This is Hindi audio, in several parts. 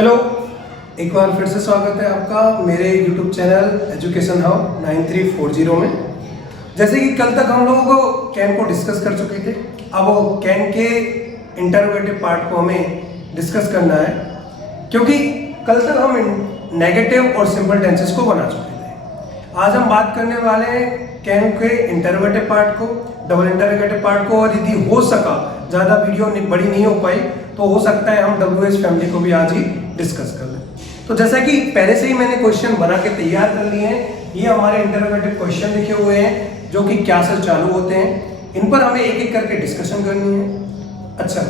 हेलो, एक बार फिर से स्वागत है आपका मेरे YouTube चैनल एजुकेशन हब 9340 में। जैसे कि कल तक हम लोगों को कैन को डिस्कस कर चुके थे, अब वो कैन के इंटरोगेटिव पार्ट को हमें डिस्कस करना है, क्योंकि कल तक हम नेगेटिव और सिंपल टेंसेस को बना चुके थे। आज हम बात करने वाले हैं कैन के इंटरोगेटिव पार्ट को, डबल इंटरोगेटिव पार्ट को, और यदि हो सका, ज़्यादा वीडियो बड़ी नहीं हो पाई तो हो सकता है हम WH फैमिली को भी आज ही डिस्कस कर लें। तो जैसा कि पहले से ही मैंने क्वेश्चन बना के तैयार कर लिए हैं, ये हमारे इंटरोगेटिव क्वेश्चन लिखे हुए हैं जो कि क्या से चालू होते हैं, इन पर हमें एक एक करके डिस्कशन करनी है। अच्छा,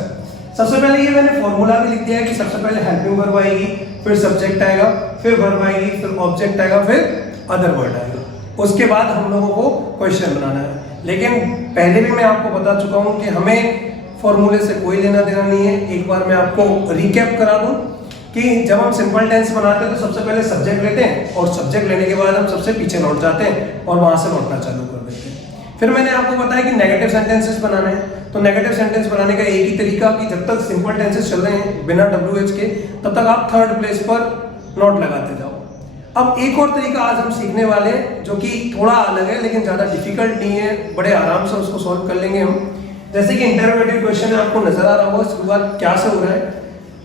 सबसे पहले ये मैंने फॉर्मूला भी लिख दिया है कि सबसे पहले हेल्पिंग वर्ब आएगी, फिर सब्जेक्ट आएगा, फिर वर्ब आएगी, फिर ऑब्जेक्ट आएगा, फिर अदर वर्ड आएगा। उसके बाद हम लोगों को क्वेश्चन बनाना है। लेकिन पहले भी मैं आपको बता चुका हूं कि हमें फॉर्मूले से कोई लेना देना नहीं है। एक बार मैं आपको रिकैप करा दूं कि जब हम सिंपल टेंस बनाते हैं तो सबसे पहले सब्जेक्ट लेते हैं, और सब्जेक्ट लेने के बाद हम सबसे पीछे लौट जाते हैं और वहां से लौटना चालू कर देते हैं। फिर मैंने आपको बताया कि नेगेटिव सेंटेंसेस बनाने हैं, तो नेगेटिव सेंटेंस बनाने का एक ही तरीका कि जब तक सिंपल टेंसेस चल रहे हैं बिना WH के, तब तक आप थर्ड प्लेस पर नोट लगाते जाओ। अब एक और तरीका आज हम सीखने वाले हैं जो कि थोड़ा अलग है, लेकिन ज्यादा डिफिकल्ट नहीं है, बड़े आराम से उसको सॉल्व कर लेंगे हम। जैसे कि इंटरोगेटिव क्वेश्चन आपको नजर आ रहा होगा, शुरुआत क्या से हो रहा है।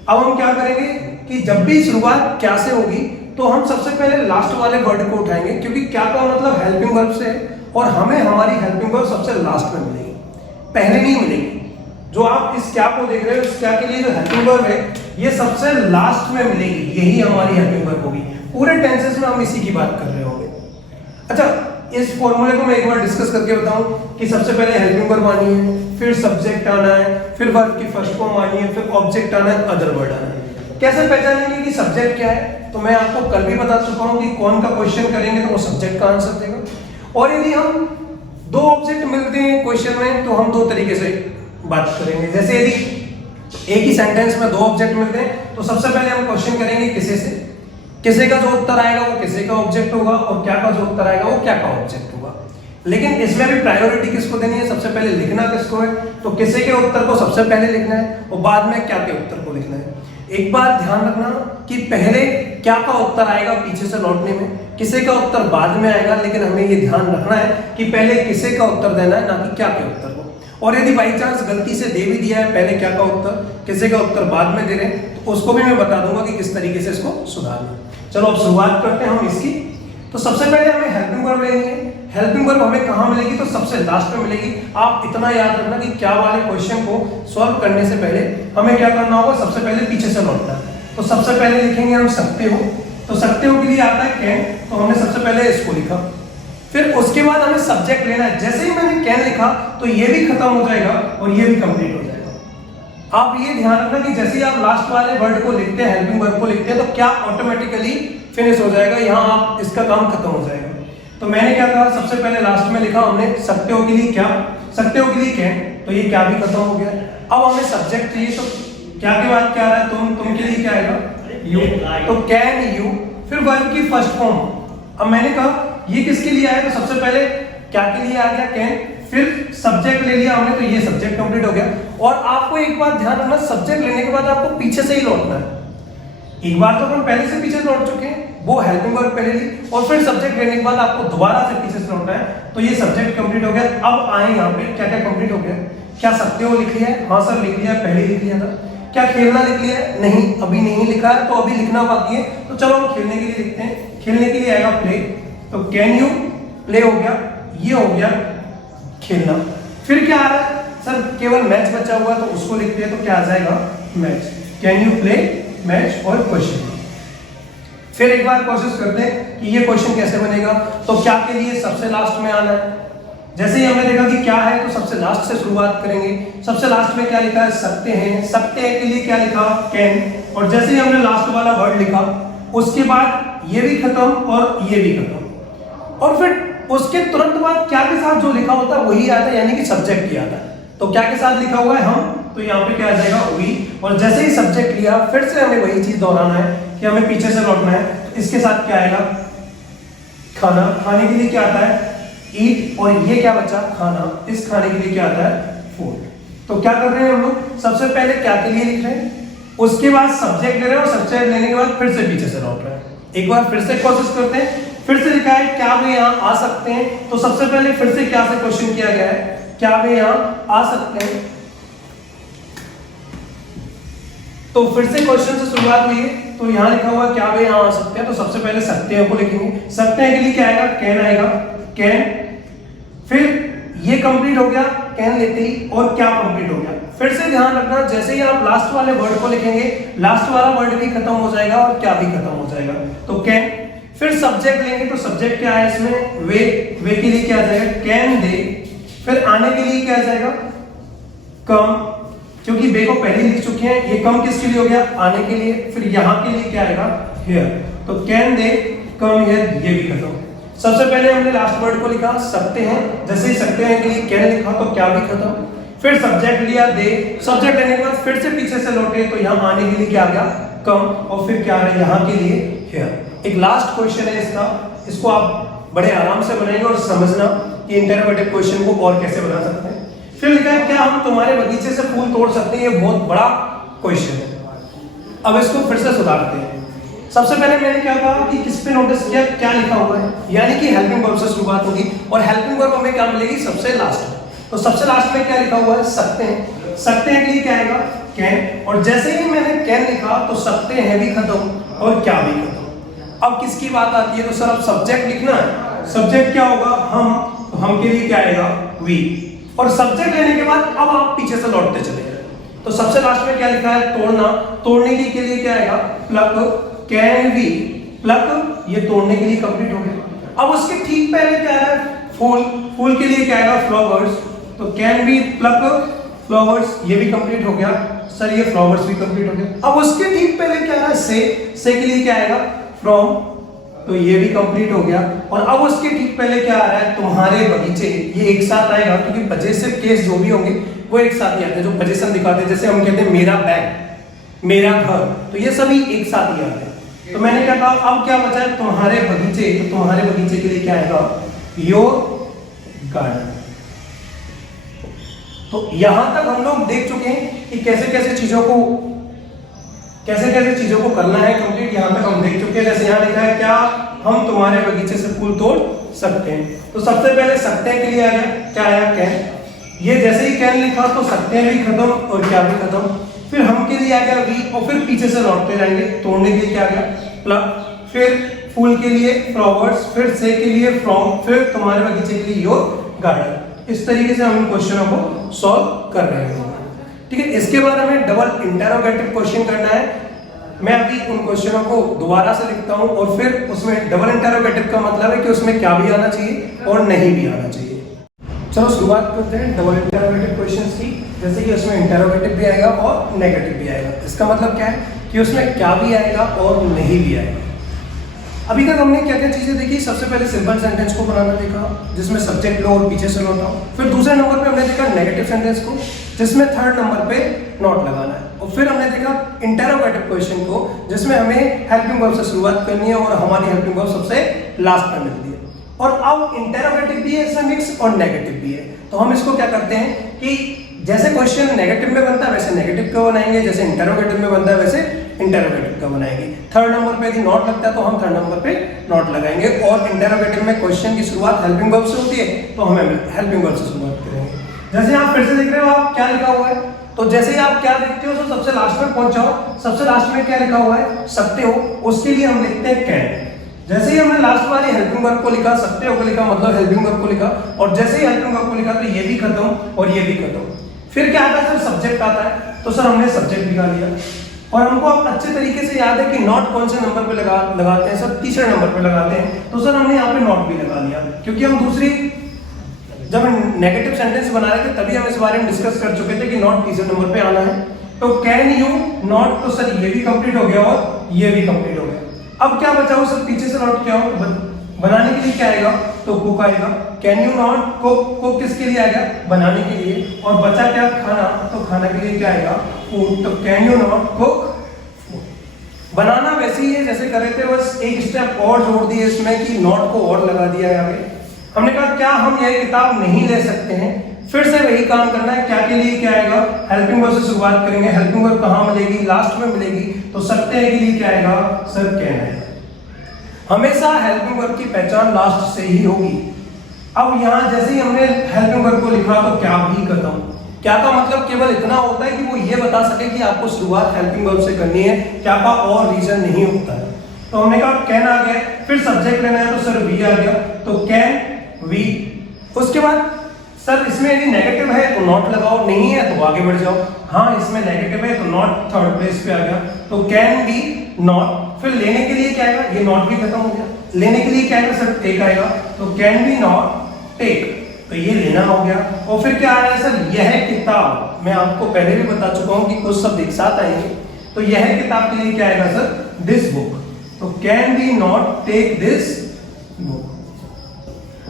अब हम क्या करेंगे कि जब भी शुरुआत क्या से होगी तो हम सबसे पहले लास्ट वाले वर्ड को उठाएंगे, क्योंकि क्या का मतलब हेल्पिंग वर्ब से है और हमें हमारी हेल्पिंग वर्ब सबसे लास्ट में मिलेगी, पहले नहीं मिलेगी। जो आप इस क्या को देख रहे हो, इस क्या के लिए जो हेल्पिंग वर्ब है ये सबसे लास्ट में मिलेगी, यही हमारी हेल्पिंग वर्ब होगी। पूरे टेंसेस में हम इसी की बात कर रहे होंगे। अच्छा, इस फॉर्मूले को मैं एक बार डिस्कस करके बताऊं कि सबसे पहले हेल्पिंग वर्ब आनी है, फिर सब्जेक्ट आना है, फिर वर्ब की फर्स्ट फॉर्म आनी है, फिर ऑब्जेक्ट आना है, अदर वर्ड आना है। कैसे पहचानेंगे कि सब्जेक्ट क्या है? तो मैं आपको कल भी बता चुका हूं कि कौन का क्वेश्चन करेंगे तो वो सब्जेक्ट का आंसर देगा। और यदि हम दो ऑब्जेक्ट मिलते हैं क्वेश्चन में तो हम दो तरीके से बात करेंगे। जैसे यदि एक ही सेंटेंस में दो ऑब्जेक्ट मिलते हैं तो सबसे पहले हम क्वेश्चन करेंगे किसे से, किसे का जो उत्तर आएगा वो किसे का ऑब्जेक्ट होगा, और क्या का जो उत्तर आएगा वो क्या का ऑब्जेक्ट होगा। लेकिन इसमें भी प्रायोरिटी किसको देनी है, सबसे पहले लिखना किसको है, तो किसे के उत्तर को सबसे पहले लिखना है और बाद में क्या के उत्तर को लिखना है। एक बात ध्यान रखना कि पहले क्या का उत्तर आएगा पीछे से लौटने में, किसे का उत्तर बाद में आएगा, लेकिन हमें ये ध्यान रखना है कि पहले किसे का उत्तर देना है, ना कि क्या के उत्तर को। और यदि बाई चांस गलती से दे भी दिया है पहले क्या का उत्तर, किसे का उत्तर बाद में दे रहे हैं, तो उसको भी मैं बता दूंगा कि किस तरीके से इसको सुधारना है। चलो अब शुरुआत करते हैं हम इसकी। तो सबसे पहले हमें हेल्पिंग वर्ब लेनी है। हेल्पिंग वर्ब हमें कहाँ मिलेगी, तो सबसे लास्ट में मिलेगी। आप इतना याद रखना कि क्या वाले क्वेश्चन को सॉल्व करने से पहले हमें क्या करना होगा, सबसे पहले पीछे से लौटना है। तो सबसे पहले लिखेंगे हम सकते हो, तो सकते हो के लिए आता है कैन, तो हमने सबसे पहले इसको लिखा। फिर उसके बाद हमें सब्जेक्ट लेना है। जैसे ही मैंने कैन लिखा तो ये भी खत्म हो जाएगा और ये भी कंप्लीट हो जाएगा। आप ये ध्यान रखना कि जैसे ही आप लास्ट वाले वर्ड को लिखते हैं, हेल्पिंग वर्ब को लिखते हैं, तो क्या ऑटोमेटिकली फिनिश हो जाएगा, यहाँ आप इसका काम खत्म हो जाएगा। तो मैंने क्या कहा, सबसे पहले लास्ट में लिखा हमने सकते हो के लिए क्या, सकते हो के लिए कैन, तो ये क्या भी खत्म हो गया। अब हमें सब्जेक्ट चाहिए, तो क्या के बाद क्या आ रहा है, तुम के लिए क्या आएगा, यू, तो कैन यू। फिर वर्ब की फर्स्ट फॉर्म, अब मैंने कहा ये किसके लिए आया, तो सबसे पहले क्या के लिए आ गया कैन, फिर सब्जेक्ट ले लिया हमने, तो ये सब्जेक्ट कंप्लीट हो गया। और आपको एक बात ध्यान रखना, सब्जेक्ट लेने के बाद आपको पीछे से ही लौटना है। एक बार तो हम पहले से पीछे लौट चुके हैं, वो हेल्पिंग वर्ब पहले ली, और फिर सब्जेक्ट लेने के बाद आपको दोबारा से पीछे से लौटना है, तो ये सब्जेक्ट कंप्लीट हो गया। अब आए यहाँ पे क्या क्या कंप्लीट हो गया। क्या सकते हो लिख लिया है, हाँ सर लिख लिया, पहले लिख लिया था। क्या खेलना लिख लिया है, नहीं अभी नहीं लिखा है, तो अभी लिखना बाकी है। तो चलो हम खेलने के लिए लिखते हैं। खेलने के लिए आएगा प्ले, तो कैन यू प्ले हो गया, ये हो गया खेलना। फिर क्या आ रहा है, सर केवल मैच बचा हुआ है, तो उसको लिखते हैं, तो क्या आ जाएगा match, can you play match और क्वेश्चन। फिर एक बार कोशिश करते हैं कि ये क्वेश्चन कैसे बनेगा। तो क्या के लिए सबसे लास्ट में आना है। जैसे ही हमने देखा कि क्या है तो सबसे लास्ट से शुरुआत करेंगे। सबसे लास्ट में क्या लिखा है, सकते हैं, सकते हैं के लिए क्या लिखा, कैन, और जैसे ही हमने लास्ट वाला वर्ड लिखा उसके बाद ये भी खत्म और ये भी खत्म, और फिर उसके तुरंत बाद क्या के साथ जो लिखा होता है वही आता है, यानी कि सब्जेक्ट ही आता है। तो क्या के साथ लिखा हुआ है हम, तो यहाँ पे क्या आ जाएगा वी, और जैसे ही सब्जेक्ट लिया फिर से हमें वही चीज दोहराना है कि हमें पीछे से लौटना है। तो इसके साथ क्या आएगा, खाना, खाने के लिए क्या आता है, ईट, और ये क्या बचा, खाना, इस खाने के लिए क्या आता है, फूड। तो क्या कर रहे हैं हम लोग, सबसे पहले क्या के लिए लिख रहे हैं, उसके बाद सब्जेक्ट ले रहे हो, सब्जेक्ट लेने के बाद फिर से पीछे से लौट रहे हैं। एक बार फिर से कोशिश करते हैं। फिर से लिखा है क्या वे यहाँ आ सकते हैं, तो सबसे पहले फिर से क्या से क्वेश्चन किया गया है, क्या वे यहाँ आ सकते हैं। तो फिर से क्वेश्चन से शुरुआत हुई है, तो यहाँ लिखा हुआ क्या वे यहाँ आ सकते हैं, तो सबसे पहले सकते हैं को लिखेंगे। सकते हैं के लिए क्या आएगा, कैन आएगा, कैन। फिर ये कंप्लीट हो गया कैन लेते ही, और क्या कंप्लीट हो गया। फिर से ध्यान रखना, जैसे ही आप लास्ट वाले वर्ड को लिखेंगे, लास्ट वाला वर्ड भी खत्म हो जाएगा और क्या भी खत्म हो जाएगा। तो कैन, फिर सब्जेक्ट लेंगे, तो सब्जेक्ट क्या है इसमें, वे के लिए क्या आ जाएगा, कैन दे। फिर आने के लिए क्या आ जाएगा, कम, क्योंकि बे को पहले लिख चुके हैं, ये कम किसके लिए हो गया, आने के लिए। फिर यहाँ के लिए क्या आएगा, हियर। तो कैन दे कम हियर, ये भी खत्म। सबसे पहले हमने लास्ट वर्ड को लिखा सकते हैं, जैसे ही सकते हैं के लिए कैन लिखा तो क्या भी खत्म। फिर सब्जेक्ट लिया दे, सब्जेक्ट लेने के बाद फिर से पीछे से लौटे, तो यहाँ आने के लिए क्या आ गया, कम, और फिर क्या आ रहा है यहाँ के लिए, हियर। एक लास्ट क्वेश्चन है इसका, इसको आप बड़े आराम से बनाएंगे और समझना कि इंटरोगेटिव क्वेश्चन को और कैसे बना सकते हैं। फिर लिखा है क्या हम तुम्हारे बगीचे से फूल तोड़ सकते हैं, ये बहुत बड़ा क्वेश्चन है। अब इसको फिर से सुधारते हैं। सबसे पहले मैंने क्या कहा कि किस पे नोटिस किया, क्या लिखा हुआ है, यानी कि हेल्पिंग वर्ब से शुरुआत होगी, और हेल्पिंग वर्ब हमें क्या मिलेगी, सबसे लास्ट में। तो सबसे लास्ट में क्या लिखा हुआ है, सकते हैं। सकते हैं के लिए क्या आएगा, कैन, और जैसे ही मैंने कैन लिखा तो सकते हैं भी खत्म और क्या भी खत्म। अब किसकी बात आती है, तो सर अब सब्जेक्ट लिखना है। सब्जेक्ट क्या होगा, हम, तो हम के लिए क्या आएगा, वी। और सब्जेक्ट लेने के बाद अब आप पीछे से लौटते चले जाए। तो सबसे लास्ट में क्या लिखा है, तोड़ना। तोड़ने के लिए क्या आएगा, प्लक, कैन बी प्लक, ये तोड़ने के लिए कंप्लीट हो गया। अब उसके ठीक पहले क्या है, फूल। फूल के लिए क्या आएगा, फ्लावर्स। तो कैन बी प्लक फ्लावर्स, ये भी कंप्लीट हो गया। सर ये फ्लावर्स भी कंप्लीट हो गया। अब उसके ठीक पहले क्या है, से के लिए क्या आएगा, फ्रॉम, तो ये भी कंप्लीट हो गया। और अब उसके ठीक पहले क्या आ रहा है, तुम्हारे बगीचे, ये एक साथ आएगा क्योंकि पजेसिव केस जो भी होंगे वो एक साथ ही आते हैं, जो पजेशन दिखाते हैं। जैसे हम कहते हैं मेरा बैग, मेरा घर, तो ये सभी एक साथ ही आते हैं। तो मैंने क्या कहा, अब क्या बचा है, तुम्हारे बगीचे। तो तुम्हारे बगीचे के लिए क्या आएगा, योर गार्डन। तो यहां तक हम लोग देख चुके हैं कि कैसे कैसे चीजों को करना है कंप्लीट। यहां तक हम देख चुके हैं। जैसे यहां लिखा है क्या हम तुम्हारे बगीचे से फूल तोड़ सकते हैं, तो सबसे पहले सकते हैं के लिए आ गया, क्या आया, कैन। ये जैसे ही कैन लिखा तो सकते हैं भी खत्म और क्या भी खत्म। फिर हम के लिए आ गया वी, और फिर पीछे से लौटते जाएंगे। तोड़ने के लिए क्या आ गया, प्लक। फिर फूल के लिए फ्लावर्स, फिर से के लिए फ्रॉम, फिर तुम्हारे बगीचे के लिए योर गार्डन। इस तरीके से हम इन क्वेश्चनों को सॉल्व कर रहे हैं, ठीक है। इसके बाद हमें डबल इंटरोगेटिव क्वेश्चन करना है। मैं अभी उन क्वेश्चनों को दोबारा से लिखता हूं, और फिर उसमें डबल इंटरोगेटिव का मतलब है कि उसमें क्या भी आना चाहिए और नहीं भी आना चाहिए। चलो शुरुआत करते हैं डबल इंटरोगेटिव क्वेश्चंस की। जैसे कि उसमें इंटरोगेटिव भी आएगा और नेगेटिव भी आएगा। इसका मतलब क्या है कि उसमें क्या भी आएगा और नहीं भी आएगा। अभी तक हमने क्या क्या चीजें देखी, सबसे पहले सिंपल सेंटेंस को बनाना देखा, जिसमें सब्जेक्ट लो और पीछे से लौटाओ। फिर दूसरे नंबर पे हमने देखा नेगेटिव सेंटेंस को, जिसमें थर्ड नंबर पे नॉट लगाना है। और फिर हमने देखा इंटरोगेटिव क्वेश्चन को, जिसमें हमें हेल्पिंग वर्ब से शुरुआत करनी है और हमारी हेल्पिंग वर्ब सबसे लास्ट में मिलती है। और अब इंटरोगेटिव भी है इसमें मिक्स और नेगेटिव भी है। तो हम इसको क्या करते हैं कि जैसे क्वेश्चन नेगेटिव में बनता है वैसे नेगेटिव का बनाएंगे, जैसे इंटरोगेटिव में बनता है वैसे इंटरोगेटिव का बनाएंगे। थर्ड नंबर पे यदि नॉट लगता है तो हम थर्ड नंबर पे नॉट लगाएंगे। और इंटरोगेटिव में क्वेश्चन की शुरुआत हेल्पिंग वर्ब से होती है, तो हमें हेल्पिंग वर्ब से शुरुआत करेंगे। जैसे आप फिर से देख रहे हो, आप क्या लिखा हुआ है, तो जैसे ही आप क्या देखते हो तो सबसे लास्ट में पहुंच जाओ। सबसे लास्ट में क्या लिखा हुआ है, सकते हो, उसके लिए हम लिखते हैं कैन। जैसे ही हमने लास्ट वाली हेल्पिंग वर्ब को लिखा, सकते हो को लिखा, मतलब हेल्पिंग वर्ब को लिखा, और जैसे ही हेल्पिंग वर्ब को लिखा तो ये भी खत्म और ये भी खत्म। फिर क्या आता है, सर सब्जेक्ट आता है, तो सर हमने सब्जेक्ट लिखा लिया। और हमको अब अच्छे तरीके से याद है कि नॉट कौन से नंबर पे लगाते हैं, सर तीसरे नंबर पे लगाते हैं। तो सर हमने यहाँ पे नॉट भी लगा लिया, क्योंकि हम दूसरी जब हम नेगेटिव सेंटेंस बना रहे थे तभी हम इस बारे में डिस्कस कर चुके थे कि नॉट तीसरे नंबर पे आना है। तो कैन यू नॉट, तो सर ये भी कंप्लीट हो गया और ये भी कंप्लीट हो गया। अब क्या बचा हो, सर पीछे से लौट के आओ, बनाने के लिए क्या आएगा, तो कुक आएगा। Can you not cook, cook किसके लिए आएगा, बनाने के लिए। और बचा क्या, खाना, तो खाना के लिए क्या आएगा, फूड। तो can you not cook food. बनाना वैसे ही है जैसे कर रहे थे, बस एक स्टेप और जोड़ दिए इसमें कि नॉट को और लगा दिया है। हमने कहा क्या हम यह किताब नहीं ले सकते हैं। फिर से वही काम करना है, क्या के लिए क्या आएगा, हेल्पिंग वर्ब से शुरुआत करेंगे, हेल्पिंग वर्ब कहाँ मिलेगी, लास्ट में मिलेगी, तो सकते हैं के लिए क्या आएगा सर कैन आएगा। हमेशा हेल्पिंग वर्ब की पहचान लास्ट से ही होगी। अब यहाँ जैसे ही हमने हेल्पिंग वर्ब को लिखा तो क्या भी खत्म, क्या का मतलब केवल इतना होता है कि वो ये बता सके कि आपको शुरुआत हेल्पिंग वर्ब से करनी है, क्या का और रीजन नहीं होता है। तो हमने कहा कैन आ गया, फिर सब्जेक्ट लेना है तो सर वी आ गया, तो कैन वी। उसके बाद सर इसमें यदि नेगेटिव है तो नॉट लगाओ, नहीं है तो आगे बढ़ जाओ। हाँ इसमें नेगेटिव है तो नॉट थर्ड प्लेस पे आ गया, तो कैन बी नॉट। फिर लेने के लिए क्या आएगा, ये नॉट भी खत्म हो गया, लेने के लिए क्या आएगा सर टेक आएगा, तो कैन बी नॉट टेक, तो ये लेना हो गया। और फिर क्या आया सर यह किताब, मैं आपको पहले भी बता चुका हूं कि कुछ शब्द एक साथ आएंगे, तो यह किताब के लिए क्या आएगा सर दिस बुक, तो can be not take this book.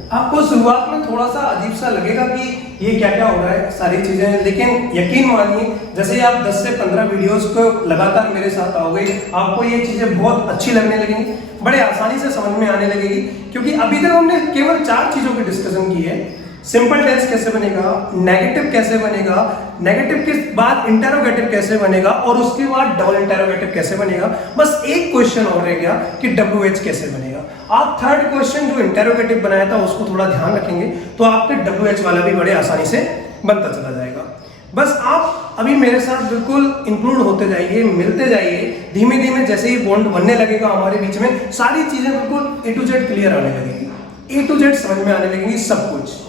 आपको शुरुआत में थोड़ा सा अजीब सा लगेगा कि ये क्या क्या हो रहा है सारी चीजें, लेकिन यकीन मानिए जैसे आप 10 से 15 वीडियोस को लगातार मेरे साथ आओगे, आपको ये चीजें बहुत अच्छी लगने लगेंगी, बड़े आसानी से समझ में आने लगेगी। क्योंकि अभी तक हमने केवल 4 चीजों की डिस्कशन की है, सिंपल टेंस कैसे बनेगा, नेगेटिव कैसे बनेगा, नेगेटिव के बाद इंटरोगेटिव कैसे बनेगा, और उसके बाद डबल इंटरोगेटिव कैसे बनेगा। बस एक क्वेश्चन और रह गया कि WH कैसे बनेगा। आप थर्ड क्वेश्चन जो इंटरोगेटिव बनाया था उसको थोड़ा ध्यान रखेंगे तो आपके WH वाला भी बड़े आसानी से बनता चला जाएगा। बस आप अभी मेरे साथ बिल्कुल इंक्लूड होते जाइए, मिलते जाइए, धीमे धीमे जैसे ही बॉन्ड बनने लगेगा हमारे बीच में सारी चीजें बिल्कुल A to Z क्लियर आने लगेगी, A to Z समझ में आने लगेंगी सब कुछ।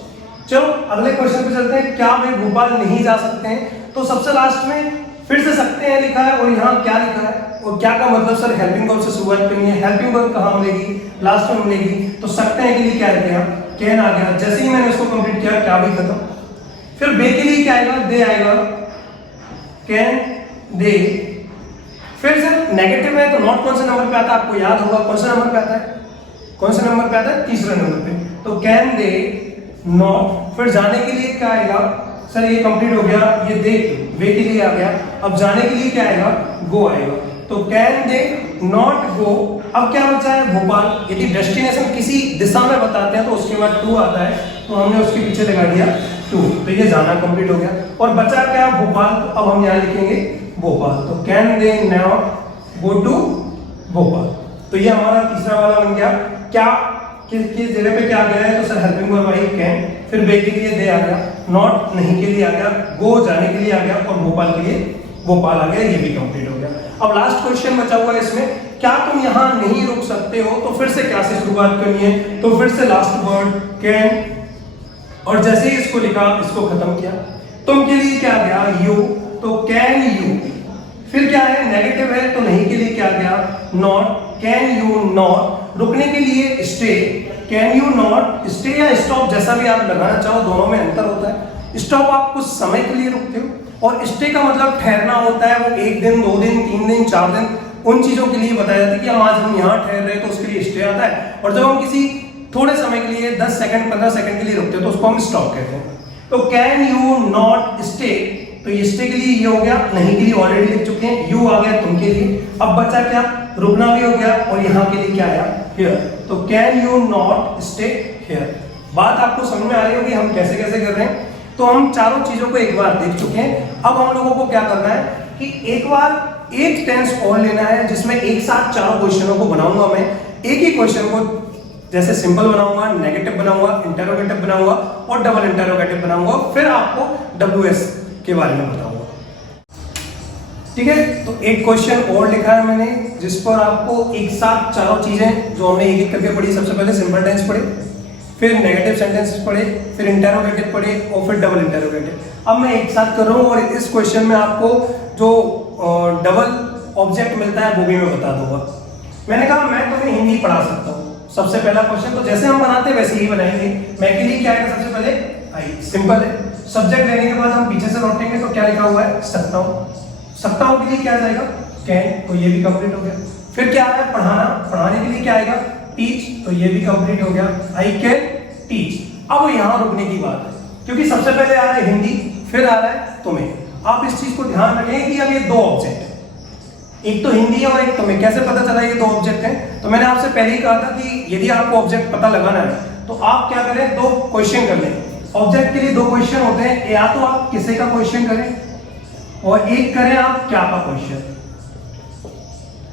चलो अगले क्वेश्चन पे चलते हैं, क्या वे भोपाल नहीं जा सकते हैं। तो सबसे लास्ट में फिर से सकते हैं लिखा है और यहाँ क्या लिखा है, और क्या का मतलब सर हेल्पिंग वर्ब से शुरुआत करनी है, हेल्पिंग वर्ब कहाँ मिलेगी, लास्ट में मिलेगी, तो सकते हैं के लिए क्या रखेगा कैन आ गया। जैसे ही मैंने इसको कंप्लीट किया क्या भी खत्म। फिर बे के लिए क्या आएगा दे आएगा, कैन दे। फिर सर नेगेटिव है तो नॉट कौन से नंबर पे आता है, आपको याद होगा कौन सा नंबर पे आता है, कौन से नंबर पे आता है, तीसरे नंबर पे, तो कैन दे नॉट। फिर जाने के लिए क्या आएगा सर, ये कंप्लीट हो गया, ये दे वे के लिए आ गया। अब जाने के लिए क्या आएगा गो आएगा, तो कैन दे नॉट गो। अब क्या बचा है भोपाल। यदि डेस्टिनेशन किसी दिशा में बताते हैं तो उसके बाद टू आता है, तो हमने उसके पीछे लगा दिया टू, तो ये जाना कंप्लीट हो गया। और बचा क्या भोपाल, तो अब हम यहाँ लिखेंगे भोपाल, तो can they not go to Bhopal. तो ये हमारा तीसरा वाला बन गया। क्या किस जगह पे क्या आ गया है, तो sir helping verb I can, फिर बे के लिए दे आ गया, नॉट नहीं के लिए आ गया, गो जाने के लिए आ गया, और भोपाल के लिए भोपाल आ गया, ये भी कंप्लीट हो गया। अब लास्ट क्वेश्चन बचा हुआ है इसमें, क्या तुम यहाँ नहीं रुक सकते हो, तो फिर से क्या से शुरुआत करनी है, तो फिर से लास्ट वर्ड कैन, और जैसे ही इसको लिखा इसको खत्म किया। तुम के लिए क्या गया यू, तो कैन यू। फिर क्या है नेगेटिव है तो नहीं के लिए क्या गया नॉट, कैन यू नॉट। रुकने के लिए stay, can you not stay, या स्टॉप जैसा भी आप लगाना चाहो, दोनों में अंतर होता है। स्टॉप आप कुछ समय के लिए रुकते हो, और स्टे का मतलब ठहरना होता है, वो 1 दिन 2 दिन 3 दिन 4 दिन उन चीजों के लिए बताया जाता है कि आज हम यहाँ ठहर रहे हैं तो उसके लिए स्टे आता है। और जब हम किसी थोड़े समय के लिए 10 सेकंड 15 सेकंड के लिए रुकते हैं तो उसको हम स्टॉप कहते हैं। तो कैन यू नॉट स्टे, तो ये स्टे के लिए ये हो गया, नहीं के लिए ऑलरेडी लिख चुके हैं, यू आ गया तुम के लिए। अब बचा क्या, रुकना भी हो गया, और यहाँ के लिए क्या आया हियर, तो can you not stay here. बात आपको समझ में आ रही होगी हम कैसे कैसे कर रहे हैं। तो हम चारों चीजों को एक बार देख चुके हैं। अब हम लोगों को क्या करना है कि एक बार एक टेंस और लेना है जिसमें एक साथ चारों क्वेश्चनों को बनाऊंगा मैं। एक ही क्वेश्चन को जैसे सिंपल बनाऊंगा, नेगेटिव बनाऊंगा, इंटरोगेटिव बनाऊंगा और डबल इंटरोगेटिव बनाऊंगा, फिर आपको WS के बारे में बताऊंगा। ठीक है, तो एक क्वेश्चन और लिखा है मैंने जिस पर आपको एक साथ चारों चीजें जो हमने एक एक करके पढ़ी, सबसे पहले सिंपल टेंस पढ़े, फिर नेगेटिव सेंटेंस पढ़े, फिर इंटरोगेटिव पढ़े और फिर डबल इंटरोगेटिव। अब मैं एक साथ कर रहा हूँ और इस क्वेश्चन में आपको जो डबल ऑब्जेक्ट मिलता है वो भी मैं बता दूंगा। मैंने कहा मैं तुम्हें हिंदी पढ़ा सकता हूँ। सबसे पहला क्वेश्चन तो जैसे हम बनाते हैं वैसे ही बनाएंगे। मैं के लिए क्या है सबसे पहले आई, सिंपल है। सब्जेक्ट लेने के बाद हम पीछे से लौटेंगे तो क्या लिखा हुआ है सकता हूँ। सकता हूँ के लिए क्या जाएगा कैन, तो ये भी कंप्लीट हो गया। फिर क्या है पढ़ाना, पढ़ाने के लिए क्या आएगा टीच, तो ये भी कंप्लीट हो गया, आई कैन टीच। अब यहाँ रुकने की बात है क्योंकि सबसे पहले आ रहा है हिंदी, फिर आ रहा है तुम्हें। आप इस चीज को ध्यान रखें कि अब ये दो ऑब्जेक्ट है, एक तो हिंदी है और एक तुम्हें। कैसे पता चला ये दो ऑब्जेक्ट हैं? तो मैंने आपसे पहले ही कहा था कि यदि आपको ऑब्जेक्ट पता लगाना है तो आप क्या करें, दो क्वेश्चन कर लें। ऑब्जेक्ट के लिए दो क्वेश्चन होते हैं, या तो आप किसे का क्वेश्चन करें और एक करें आप क्या का क्वेश्चन।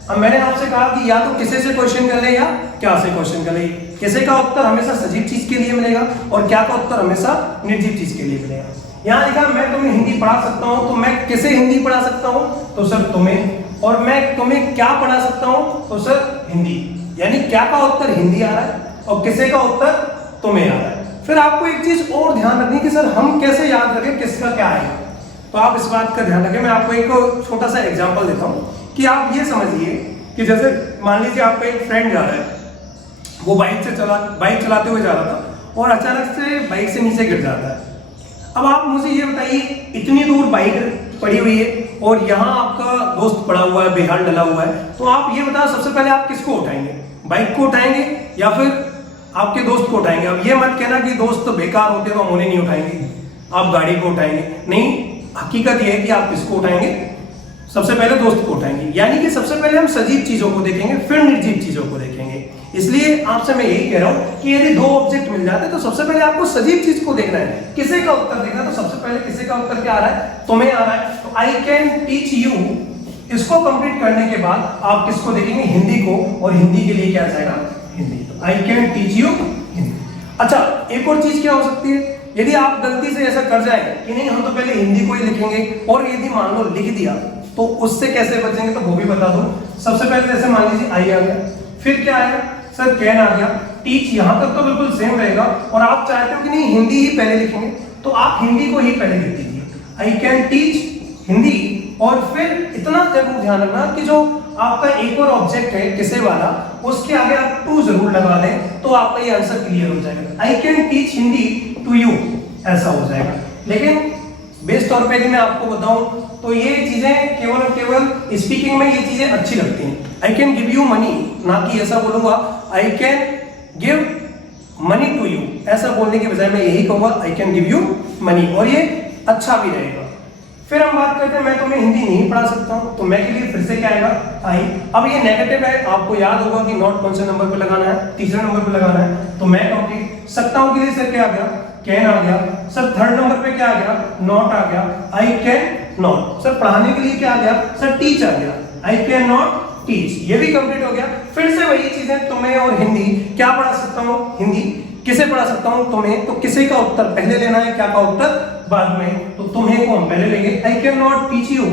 अब मैंने आपसे कहा कि या तो किसे से क्वेश्चन कर ले या क्या से क्वेश्चन कर ले। किसे का उत्तर हमेशा सजीव चीज के लिए मिलेगा और क्या का उत्तर हमेशा निर्जीव चीज के लिए मिलेगा। यहाँ लिखा मैं तुम्हें हिंदी पढ़ा सकता हूँ, तो मैं किसे हिंदी पढ़ा सकता हूँ, तो सर तुम्हें। और मैं तुम्हें क्या पढ़ा सकता हूँ, तो सर हिंदी। यानी क्या का उत्तर हिंदी आ रहा है और किसे का उत्तर तुम्हें आ रहा है। फिर आपको एक चीज और ध्यान रखनी कि सर हम कैसे याद रखें किसका क्या है, तो आप इस बात का ध्यान रखें। मैं आपको एक छोटा सा एग्जाम्पल देता हूँ कि आप ये समझिए कि जैसे मान लीजिए आपका एक फ्रेंड जा रहा है, वो बाइक चलाते हुए जा रहा था और अचानक से बाइक से नीचे गिर जाता है। अब आप मुझे ये बताइए, इतनी दूर बाइक पड़ी हुई है और यहाँ आपका दोस्त पड़ा हुआ है, बेहाल डला हुआ है, तो आप ये बताओ सबसे पहले आप किसको उठाएंगे, बाइक को उठाएंगे या फिर आपके दोस्त को उठाएंगे। अब ये मत कहना कि दोस्त तो बेकार होते तो हम उन्हें नहीं उठाएंगे, आप गाड़ी को उठाएंगे। नहीं, हकीकत यह है कि आप किसको उठाएंगे, सबसे पहले दोस्त को उठाएंगे। यानी कि सबसे पहले हम सजीव चीजों को देखेंगे फिर निर्जीव चीजों को देखेंगे। इसलिए आपसे मैं यही कह रहा हूं कि यदि दो ऑब्जेक्ट मिल जाते तो सबसे पहले आपको सजीव चीज को देखना है, किसे का उत्तर देखना है। तो सबसे पहले किसे का उत्तर क्या आ रहा है, तुम्हें आ रहा है। तो आई कैन टीच यू, इसको कंप्लीट करने के बाद आप किसको देखेंगे, हिंदी को, और हिंदी के लिए क्या आ जाएगा, हिंदी। तो आई कैन टीच यू हिंदी। अच्छा, एक और चीज क्या हो सकती है, यदि आप गलती से ऐसा कर जाए कि नहीं हम तो पहले हिंदी को ही लिखेंगे और यदि मान लो लिख दिया तो उससे कैसे बचेंगे, तो वो भी बता दूं। सबसे पहले जैसे मान लीजिए आई आ गया, फिर क्या आया सर, कैन आ गया, टीच यहां तक तो बिल्कुल सेम रहेगा और आप चाहते हो कि नहीं हिंदी ही पहले लिखेंगे तो आप हिंदी को ही पहले लिख दीजिए, आई कैन टीच हिंदी। और फिर इतना जरूर ध्यान रखना कि जो आपका एक और ऑब्जेक्ट है किसे वाला, उसके आगे आप टू जरूर लगा दें तो आपका ये आंसर क्लियर हो जाएगा। I can teach Hindi to you, ऐसा हो जाएगा। लेकिन बेस तौर पे मैं आपको बताऊं तो ये चीजें केवल स्पीकिंग में ये चीजें अच्छी लगती हैं। I can give you money, ना कि ऐसा बोलूंगा I can give money to you, ऐसा बोलने के बजाय मैं यही कहूंगा I can give you money, और ये अच्छा भी रहेगा। फिर हम बात करते हैं मैं तुम्हें हिंदी नहीं पढ़ा सकता हूं, तो मैं के लिए फिर से क्या आएगा, आई। अब ये नेगेटिव है, आपको याद होगा कि नॉट कौन से नंबर पे लगाना है, तीसरे नंबर पे लगाना है। तो मैं कंप्लीट सकता हूं के लिए सर क्या आ गया, कैन आ गया। सर थर्ड नंबर पे क्या आ गया, नॉट आ गया, आई कैन नॉट। सर पढ़ाने के लिए क्या आ गया, सर टीच आ गया, आई कैन नॉट टीच, ये भी कंप्लीट हो गया। फिर से वही चीजें, तुम्हें और हिंदी, क्या पढ़ा सकता हूं, हिंदी, किसे पढ़ा सकता हूं, तुम्हें। तो किसे का उत्तर पहले लेना है, क्या का उत्तर बाद में, तो तुम्हें को हम पहले लेंगे, I can not teach you,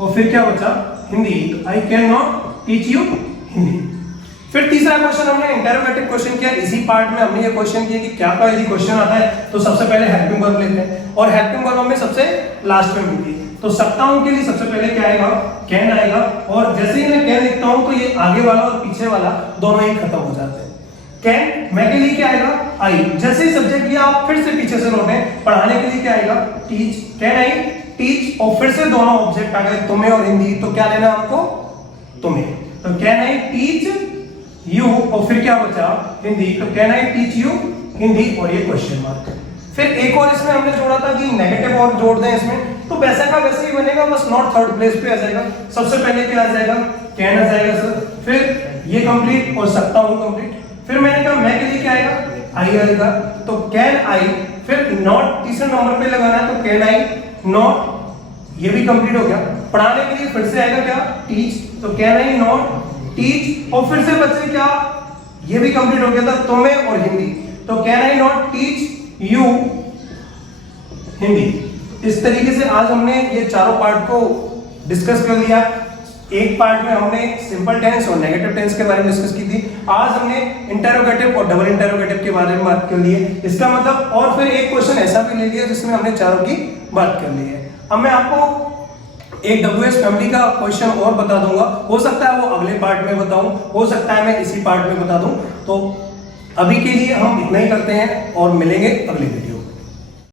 और फिर क्या बचा, Hindi, I can not teach you Hindi. फिर तीसरा क्वेश्चन हमने इंटरोगेटिव क्वेश्चन किया। इसी पार्ट में हमने ये क्वेश्चन किया कि क्या का यदि क्वेश्चन आता है तो सबसे पहले हेल्पिंग वर्ब लेते हैं, और हेल्पिंग वर्ब हमें सबसे लास्ट में मिलती है। तो सकता हूं के लिए सबसे पहले क्या आएगा, कैन आएगा, और जैसे ही मैं कैन लिखता हूं तो ये आगे वाला और पीछे वाला दोनों ही खत्म हो जाते हैं। कैन, मैं के लिए क्या आएगा, आई। जैसे ही सब्जेक्ट लिया आप फिर से पीछे से लौटे, पढ़ाने के लिए क्या आएगा, टीच, कैन आई टीच, और फिर से दोनों ऑब्जेक्ट आ गए, तुम्हें और हिंदी। तो क्या लेना आपको, तुम्हें। तो कैन आई टीच यू, और फिर क्या बचा, हिंदी। तो can I teach you Hindi, और ये क्वेश्चन मार्क। फिर एक और इसमें हमने जोड़ा था कि नेगेटिव और जोड़ दें इसमें, तो वैसे का वैसे ही बनेगा, बस नॉट थर्ड प्लेस पे आ जाएगा। सबसे पहले क्या आ जाएगा, कैन आ जाएगा सर, फिर ये कंप्लीट और सकता हूं कंप्लीट। फिर मैंने कहा मैं के लिए क्या आएगा, आई आएगा, तो कैन आई। फिर नॉट तीसरे नंबर पे लगाना है, तो कैन आई नॉट, ये भी कंप्लीट हो गया। पढ़ाने के लिए फिर से आएगा क्या, टीच, तो कैन आई नॉट टीच, और फिर से बच्चे क्या, ये भी कंप्लीट हो गया था, तुम्हें और हिंदी। तो can I not teach you Hindi. इस तरीके से आज हमने ये चारों पार्ट को डिस्कस कर लिया। एक पार्ट में हमने सिंपल टेंस और नेगेटिव टेंस के बारे में डिस्कस की थी। आज हमने इंटरोगेटिव और डबल इंटरोगेटिव के बारे में बात कर ली है। इसका मतलब, और फिर एक क्वेश्चन ऐसा भी ले लिया जिसमें हमने चारों की बात कर ली है। अब मैं आपको एक WS फैमिली का क्वेश्चन और बता दूंगा, हो सकता है वो अगले पार्ट में बताऊं, हो सकता है मैं इसी पार्ट में बता दूं। तो अभी के लिए हम इतना ही करते हैं और मिलेंगे अगले दिन।